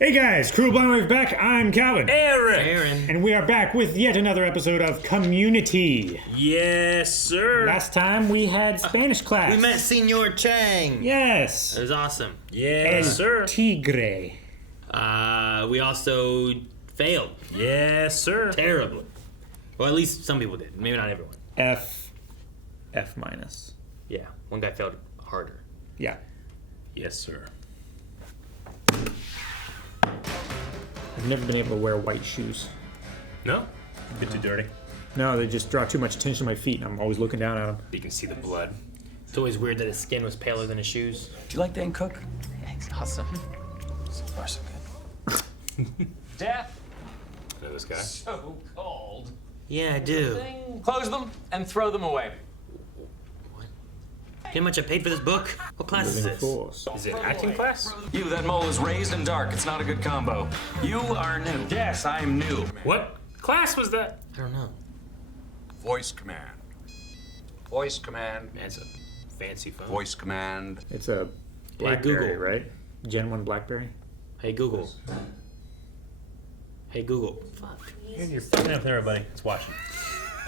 Hey guys, Crew Blind Wave back. I'm Calvin. Aaron. And we are back with yet another episode of Community. Yes, sir. Last time we had Spanish class. We met Senor Chang. Yes. It was awesome. El Yes, sir. Tigre. We also failed. Yes, sir. Terribly. Well, at least some people did. Maybe not everyone. F minus. Yeah, one guy failed harder. Yeah. Yes, sir. I've never been able to wear white shoes. No? A bit too dirty. No, they just draw too much attention to my feet, and I'm always looking down at them. You can see the blood. It's always weird that his skin was paler than his shoes. Do you like Dan Cook? Yeah, he's awesome. So far, so good. Death. Know this guy? So cold. Yeah, I do. Close them and throw them away. How much I paid for this book? What class is Living this? force. Is it acting class? You, that mole is raised and dark. It's not a good combo. You are new. Yes, I'm new. What class was that? I don't know. Voice command. Voice command. Man, it's a fancy phone. Voice command. It's a Blackberry, Google. right? Gen 1 Blackberry. Hey, Google. Hey, Google. Fuck. You're fucking up there, buddy. It's watching.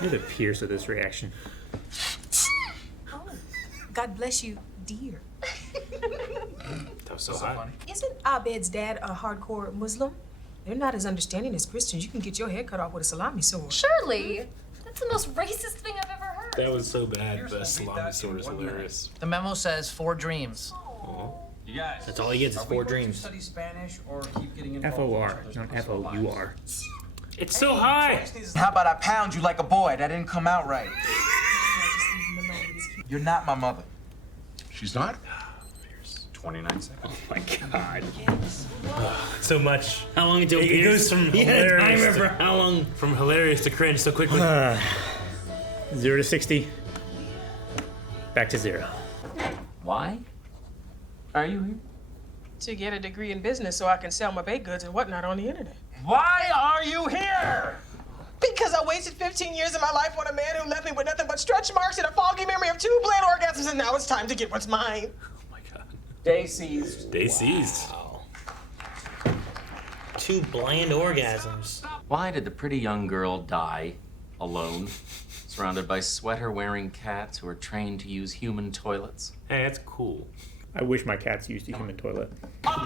You're the Pierce of this reaction. God bless you, dear. That was so hot. Isn't Abed's dad a hardcore Muslim? They're not as understanding as Christians. You can get your head cut off with a salami sword. Surely. That's the most racist thing I've ever heard. That was so bad. The salami sword is hilarious. The memo says 4 dreams. You guys. That's all he gets is 4 dreams. Study Spanish or keep getting involved F-O-R, not F-O-U-R. It's so high. How about I pound you like a boy? That didn't come out right. You're not my mother. She's not? 29 seconds. Oh my god. So much. How long until It Pierce? goes from He had a hilarious timer to- for how long? From hilarious to cringe so quickly. 0 to 60. Back to 0. Why are you here? To get a degree in business so I can sell my baked goods and whatnot on the internet. Why are you here? Because I wasted 15 years of my life on a man who left me with nothing but stretch marks and a foggy memory of 2 bland orgasms, and now it's time to get what's mine. Oh my god. Day seized. They seized. Wow. 2 bland orgasms. Why did the pretty young girl die alone, surrounded by sweater-wearing cats who are trained to use human toilets? Hey, that's cool. I wish my cats used a human toilet. Come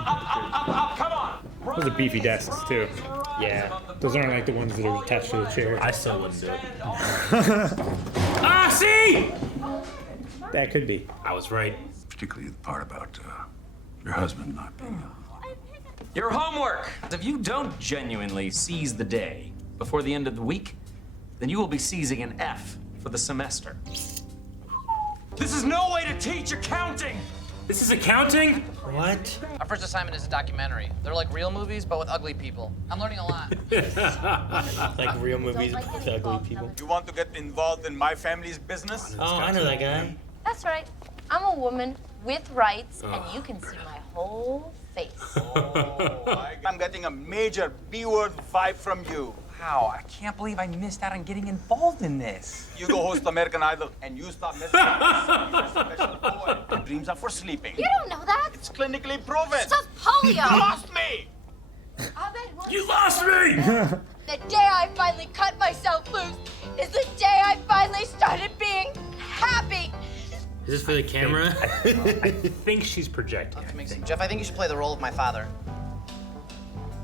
on. Those are beefy desks, too. Yeah. Those aren't like the ones that are attached to the chair. I still wouldn't do it. Ah, see? That could be. I was right. Particularly the part about your husband not being. Your homework! If you don't genuinely seize the day before the end of the week, then you will be seizing an F for the semester. This is no way to teach accounting! This is accounting? What? Our first assignment is a documentary. They're like real movies, but with ugly people. I'm learning a lot. Like real movies with ugly people. You want to get involved in my family's business? Oh, I know that guy. That's right. I'm a woman with rights, and you can see my whole face. I'm getting a major B-word vibe from you. How? I can't believe I missed out on getting involved in this. You go host American Idol, and you stop messing with us. You're a special boy. Dreams are for sleeping. You don't know that. It's clinically proven. It's just polio. You lost me! You lost me! The day I finally cut myself loose is the day I finally started being happy. Is this for the camera? I think she's projecting. Jeff, I think you should play the role of my father.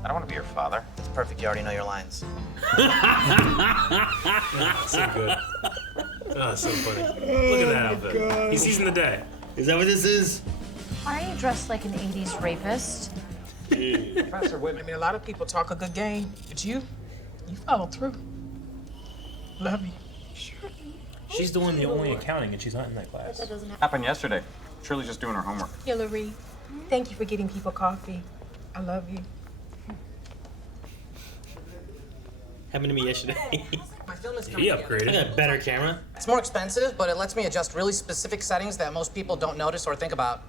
I don't want to be your father. It's perfect. You already know your lines. So good. Oh, so funny. Look at that outfit. He's seizing the day. Is that what this is? Are you dressed like an 80s rapist? Professor Whitman. I mean, a lot of people talk a good game, but you follow through. Love you. She's doing the only accounting, and she's not in that class. Happened yesterday. Shirley's just doing her homework. Hillary, thank you for getting people coffee. I love you. Happened to me yesterday. My film is He coming I upgraded. got a better camera. It's more expensive, but it lets me adjust really specific settings that most people don't notice or think about.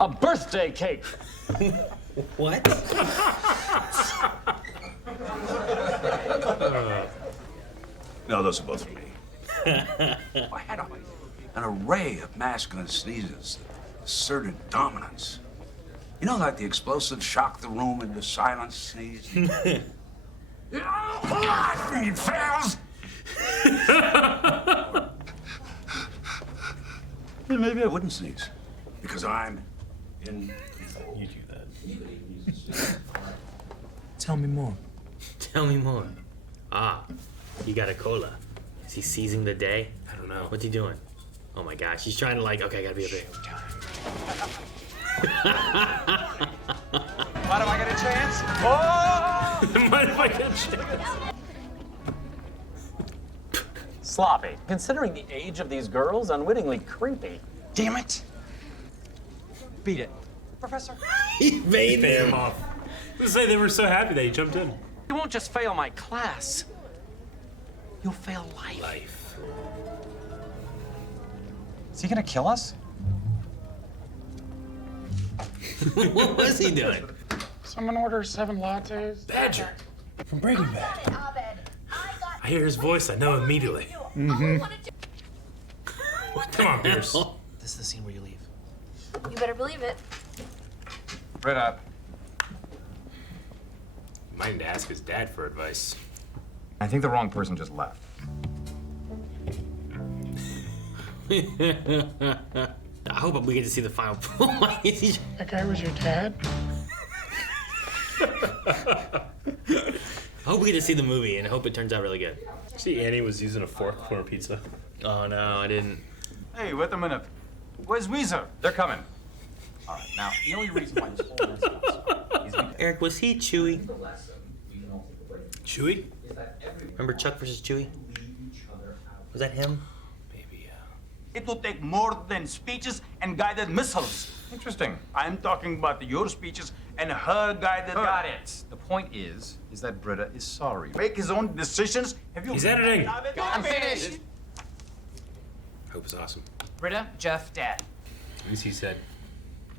A birthday cake! What? No, those are both for me. I had an array of masculine sneezes. asserted dominance. You know, like the explosive shock the room into silence sneeze? Come on, you fails! Then maybe I wouldn't sneeze. Because I'm in control. You do that. Tell me more. Tell me more. Ah, you got a cola. Is he seizing the day? I don't know. What's he doing? Oh my gosh, he's trying to like, okay, I gotta be a bit. Mind if I get a chance? Oh! Mind if I get a chance? Sloppy. Considering the age of these girls, unwittingly creepy. Damn it. Beat it. Professor? He made Pay him him. off. Let's say they were so happy that he jumped in. You won't just fail my class. You'll fail life. Life. Is he gonna kill us? What was he doing? Someone order 7 lattes. Badger from Breaking Bad. Abed, I hear his voice, I know immediately. Mm-hmm. Come on, Pierce. This is the scene where you leave. You better believe it. Right up. Might need to ask his dad for advice. I think the wrong person just left. I hope we get to see the final fight. That guy was your dad? I hope we get to see the movie and I hope it turns out really good. See, Annie was using a fork for a pizza. Oh no, I didn't. Hey, wait a minute. Where's Weezer? They're coming. All right, now, the only reason why this whole mess started is because Eric, was he Chewy? Chewy? Remember Chuck versus Chewy? Was that him? Maybe, it will take more than speeches and guided missiles. Interesting. I'm talking about your speeches and her guided. Got it. The point is that Britta is sorry. Make his own decisions. Have you? He's editing. I'm finished. Hope it's awesome. Britta, Jeff, Dad. At least he said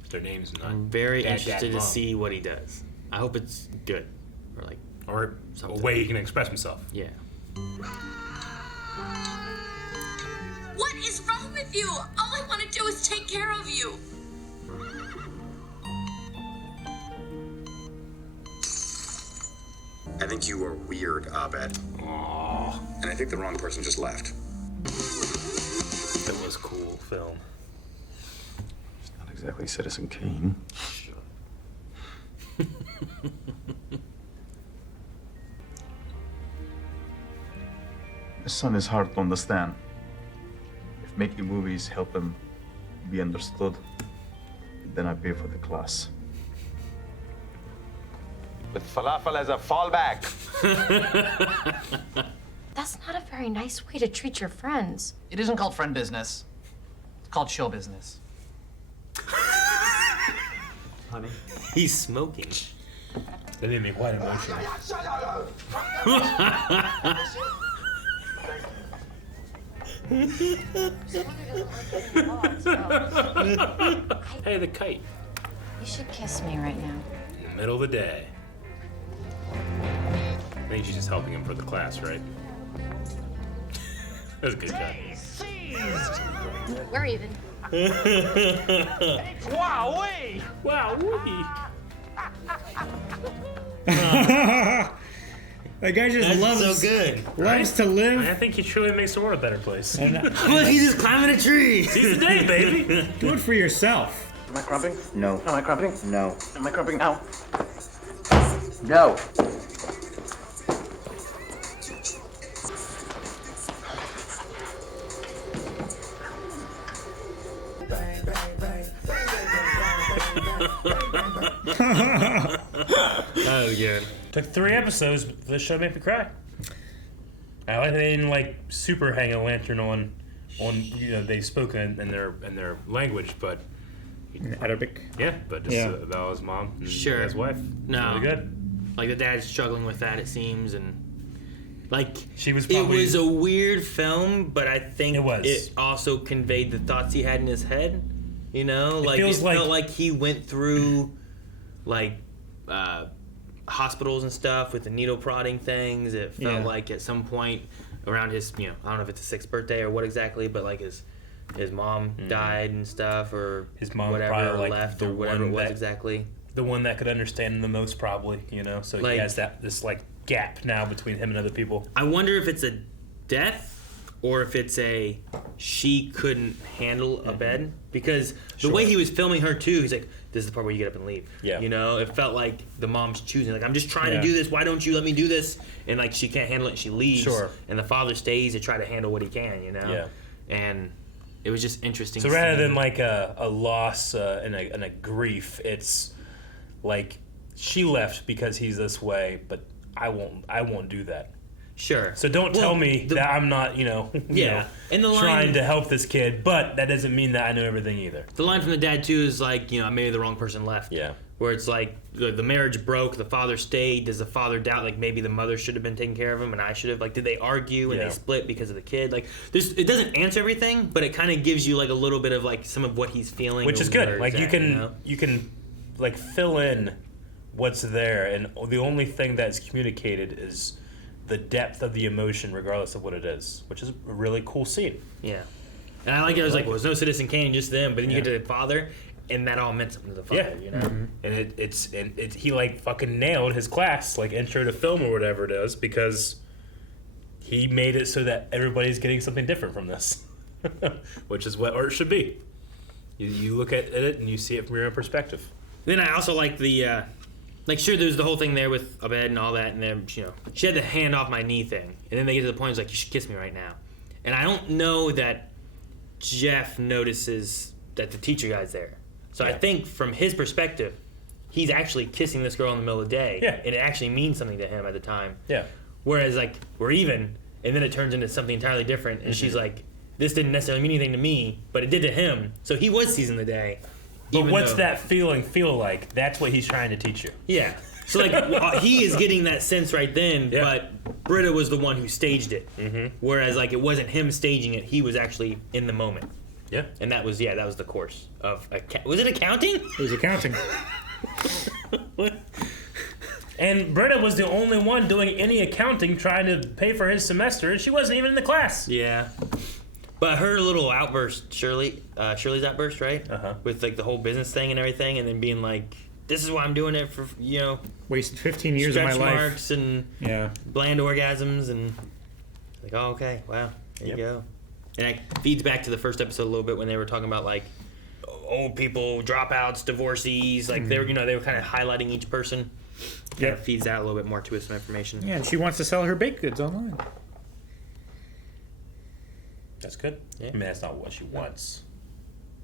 their name's not. I'm very Dad, interested to Mom. see what he does. I hope it's good. Or like, Or something. a way he can express himself. yeah. What is wrong with you? All I want to do is take care of you. I think you are weird, Abed. Aww. And I think the wrong person just left. That was cool film. Not exactly Citizen Kane. His son is hard to understand. If making movies help him be understood, then I pay for the class. With falafel as a fallback. That's not a very nice way to treat your friends. It isn't called friend business. It's called show business. Honey. He's smoking. That made me quite emotional. Hey, the kite. You should kiss me right now. In the middle of the day. I think she's just helping him for the class, right? That's a good cut. We're even. Wow-wee! Wow-wee! That guy just That's loves so good. loves to live. I think he truly makes the world a better place. And Look, he's just climbing a tree. Seize the day, baby! do it for yourself. Am I crumping? No. Am I crumping? No. Am I crumping now? No. That was good. Took 3 episodes, but this show made me cry. I like they didn't like super hang a lantern on you know they spoke in their language, but In Arabic. yeah, but just Yeah. about his mom and Sure. his wife. No. Really good. Like the dad's struggling with that, it seems, and like She was it probably- was a weird film, but I think It was. it also conveyed the thoughts he had in his head. You know, like feels it like- felt like he went through like hospitals and stuff with the needle prodding things. It felt Yeah. like at some point around his, I don't know if it's his 6th birthday or what exactly, but like his his mom died and stuff, or his mom whatever, probably, or like, left, the or whatever it one was that- exactly. The one that could understand him the most, probably, you know. So Like- he has this like gap now between him and other people. I wonder if it's a death or if it's a she couldn't handle a bed, because the way he was filming her too, he's like, this is the part where you get up and leave. Yeah. You know, it felt like the mom's choosing, like, I'm just trying Yeah. to do this, why don't you let me do this? And like she can't handle it and she leaves. Sure. And the father stays to try to handle what he can, you know? Yeah. And it was just interesting. So rather seeing- than like a loss and a grief, it's like she left because he's this way, but I won't do that. Sure. So don't tell me that I'm not, you know, And the line, trying to help this kid, but that doesn't mean that I know everything either. the line from the dad too is like, you know, maybe the wrong person left. Yeah. Where it's like the marriage broke, the father stayed. Does the father doubt like maybe the mother should have been taking care of him and I should have? Like, did they argue and Yeah. they split because of the kid? Like, it doesn't answer everything, but it kind of gives you like a little bit of like some of what he's feeling, Which or is where good. Like it's you at, can know? you can like fill in what's there, and the only thing that's communicated is the depth of the emotion, regardless of what it is, which is a really cool scene. Yeah. And I like it. I was like, well, there's no Citizen Kane, just them. But then you get to the father, and that all meant something to the father. You know. And he like fucking nailed his class, like intro to film or whatever it is, because he made it so that everybody's getting something different from this, which is what art should be. You look at it and you see it from your own perspective. Then I also like the, like, sure, there's the whole thing there with Abed and all that, and then, you know, she had the hand off my knee thing. And then they get to the point, it's like, you should kiss me right now. And I don't know that Jeff notices that the teacher guy's there. So I think from his perspective, he's actually kissing this girl in the middle of the day. Yeah. And it actually means something to him at the time. Yeah. Whereas, like, we're even, and then it turns into something entirely different, and she's like, this didn't necessarily mean anything to me, but it did to him. So he was seizing the day. But what's that feeling feel like? That's what he's trying to teach you. Yeah. So, like, he is getting that sense right then, but Britta was the one who staged it. Whereas, like, it wasn't him staging it. He was actually in the moment. Yeah. And that was the course of, was it accounting? It was accounting. And Britta was the only one doing any accounting, trying to pay for his semester, and she wasn't even in the class. Yeah. But her little outburst, Shirley's outburst, right? With, like, the whole business thing and everything, and then being like, this is why I'm doing it for, you know. Wasted 15 years of my stretch life. marks and bland orgasms and, like, oh, okay, wow, there you go. And it feeds back to the first episode a little bit when they were talking about, like, old people, dropouts, divorcees. Like, they were, you know, they were kind of highlighting each person. Kind of feeds that a little bit more to us, some information. Yeah, and she wants to sell her baked goods online. That's good. Yeah. I mean, that's not what she wants.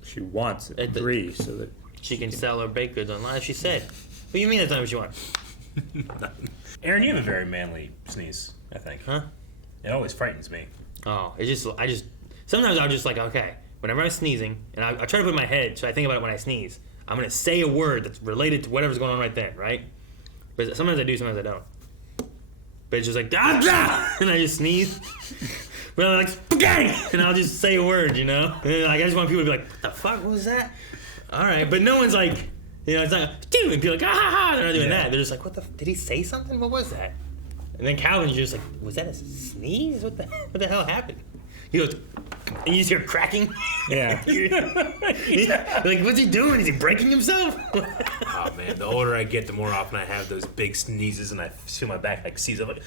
She wants it, agree, so that she can sell her baked goods online. She said, what do you mean that's not what you want? Aaron, you have a very manly sneeze, I think. Huh? It always frightens me. Oh, sometimes I'll just like, okay, whenever I'm sneezing, and I try to put it in my head, so I think about it when I sneeze, I'm going to say a word that's related to whatever's going on right then, right? But sometimes I do, sometimes I don't. But it's just like, ah, and I just sneeze. But I'm like, spaghetti! And I'll just say a word, you know? And like, I just want people to be like, what the fuck, what was that? All right, but no one's like, you know, it's like, dude, and people are like, ah, ha, ha. They're not doing that. They're just like, did he say something? What was that? And then Calvin's just like, was that a sneeze? What the hell happened? He goes, and you just hear cracking. Yeah. Like, what's he doing? Is he breaking himself? Oh man, the older I get, the more often I have those big sneezes, and I feel my back like seize up, like,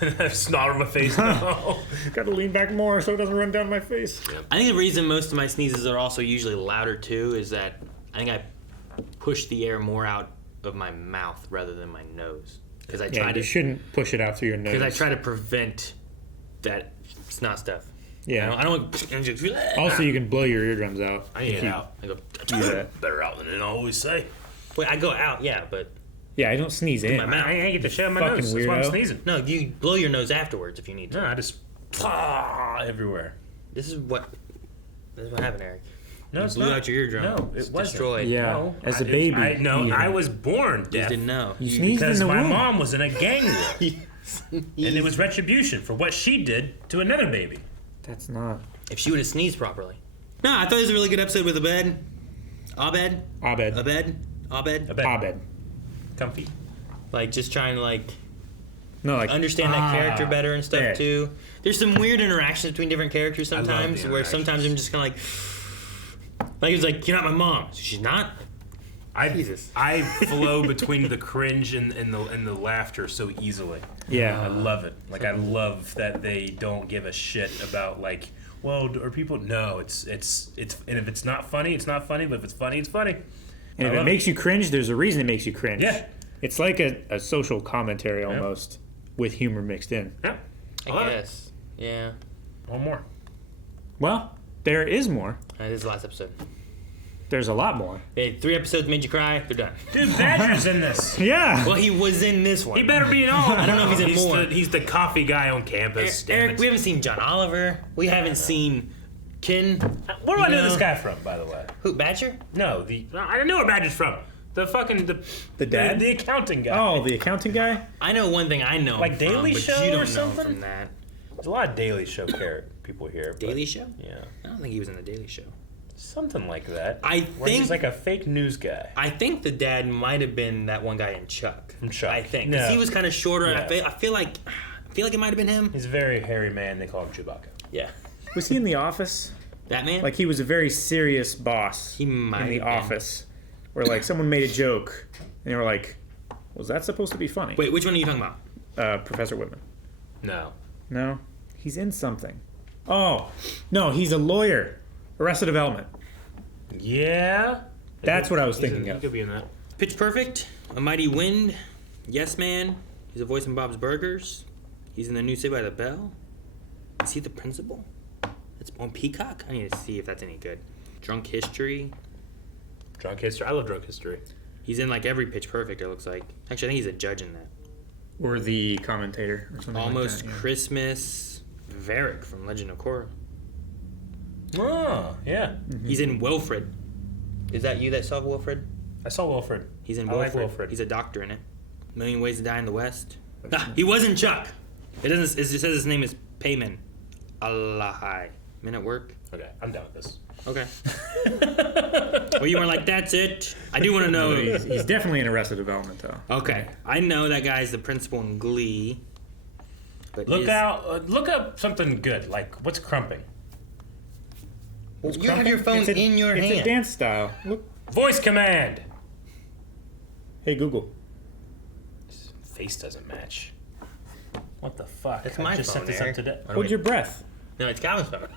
and I have snot on my face. Got to lean back more so it doesn't run down my face. I think the reason most of my sneezes are also usually louder too is that I think I push the air more out of my mouth rather than my nose. Because you shouldn't push it out through your nose. Because I try to prevent that snot stuff. Yeah. You know, I don't want. Also, you can blow your eardrums out. I get out. I go. Do that. Better out than in, I always say. Wait, I go out, yeah, but. Yeah, I don't sneeze in. My mouth. I get to shit on my Fucking nose. That's why I'm weirdo. sneezing. No, you blow your nose afterwards if you need to. No, I just everywhere. This is what happened, Eric. No, you it's blew not. out your eardrum. No, it It's wasn't. destroyed. Yeah, No, as a baby. I was born deaf. You didn't know. You sneezed Because in the my womb. mom was in a gang war. And it was retribution for what she did to another baby. That's not. If she would have sneezed properly. No, I thought it was a really good episode with Abed. Abed. Abed. Comfy. Like, Like, just trying to, like, No, like understand that character better and stuff yeah. too. There's some weird interactions between different characters I love the sometimes, where sometimes I'm just kind of like he's like, "You're not my mom." So she's not. Jesus. I flow between the cringe and the laughter so easily. Yeah. I love it. Like I love that they don't give a shit about like, well, are people? No, it's and if it's not funny, it's not funny. But if it's funny, it's funny. And if it makes you cringe, there's a reason it makes you cringe. Yeah. It's like a social commentary almost with humor mixed in. Yeah. I guess. Yeah. One more. Well, there is more. This is the last episode. There's a lot more. Hey, 3 episodes made you cry. They're done. Dude, Badger's in this. Yeah. Well, he was in this one. He better be in all. I don't know if he's in more. He's the coffee guy on campus. Eric, we haven't seen John Oliver. We haven't seen Kin. Where do I know this guy from, by the way? Who, Badger? No, I don't know where Badger's from. The fucking the dad, the accounting guy. Oh, the accounting guy. I know one thing I know. Like from, Daily but Show you don't or something? Know from that. There's a lot of Daily Show people here. Daily Show? Yeah. I don't think he was in the Daily Show. Something like that. I Where think he's like a fake news guy. I think the dad might have been that one guy in Chuck. From Chuck. I think because he was kind of shorter. Yeah. And I feel like it might have been him. He's a very hairy man. They call him Chewbacca. Yeah. Was he in The Office? That man? Like he was a very serious boss. He might in The have been. Office, where like someone made a joke, and they were like, "Was that supposed to be funny?" Wait, which one are you talking about? Professor Whitman. No. No, he's in something. Oh, no, he's a lawyer. Arrested Development. Yeah. That's what I was thinking He of. could be in that. Pitch Perfect, A Mighty Wind, Yes Man. He's a voice in Bob's Burgers. He's in The New Saved by the Bell. Is he the principal? It's on Peacock. I need to see if that's any good. Drunk History. Drunk History. I love Drunk History. He's in like every Pitch Perfect. It looks like. Actually, I think he's a judge in that. Or the commentator, or something Almost like that. Yeah. Christmas. Varric from Legend of Korra. Oh, yeah. He's in Wilfred. Is that you that saw Wilfred? I saw Wilfred. He's in I Wilfred. like Wilfred. He's a doctor in it. Million Ways to Die in the West. Ah, he was in Chuck. It doesn't. It just says his name is Payman. Allahai. Men at Work. Okay, I'm done with this. Okay. Well, you were like, that's it. I do want to know. He's definitely in Arrested Development, though. Okay, I know that guy's the principal in Glee. But Look up something good. Like, what's crumping? Well, you have your phone in your hand. It's a dance style. Look. Voice command. Hey, Google. Face doesn't match. What the fuck? That's I my just phone, set this Eric. up today. Hold your breath. No, it's Calvin's phone.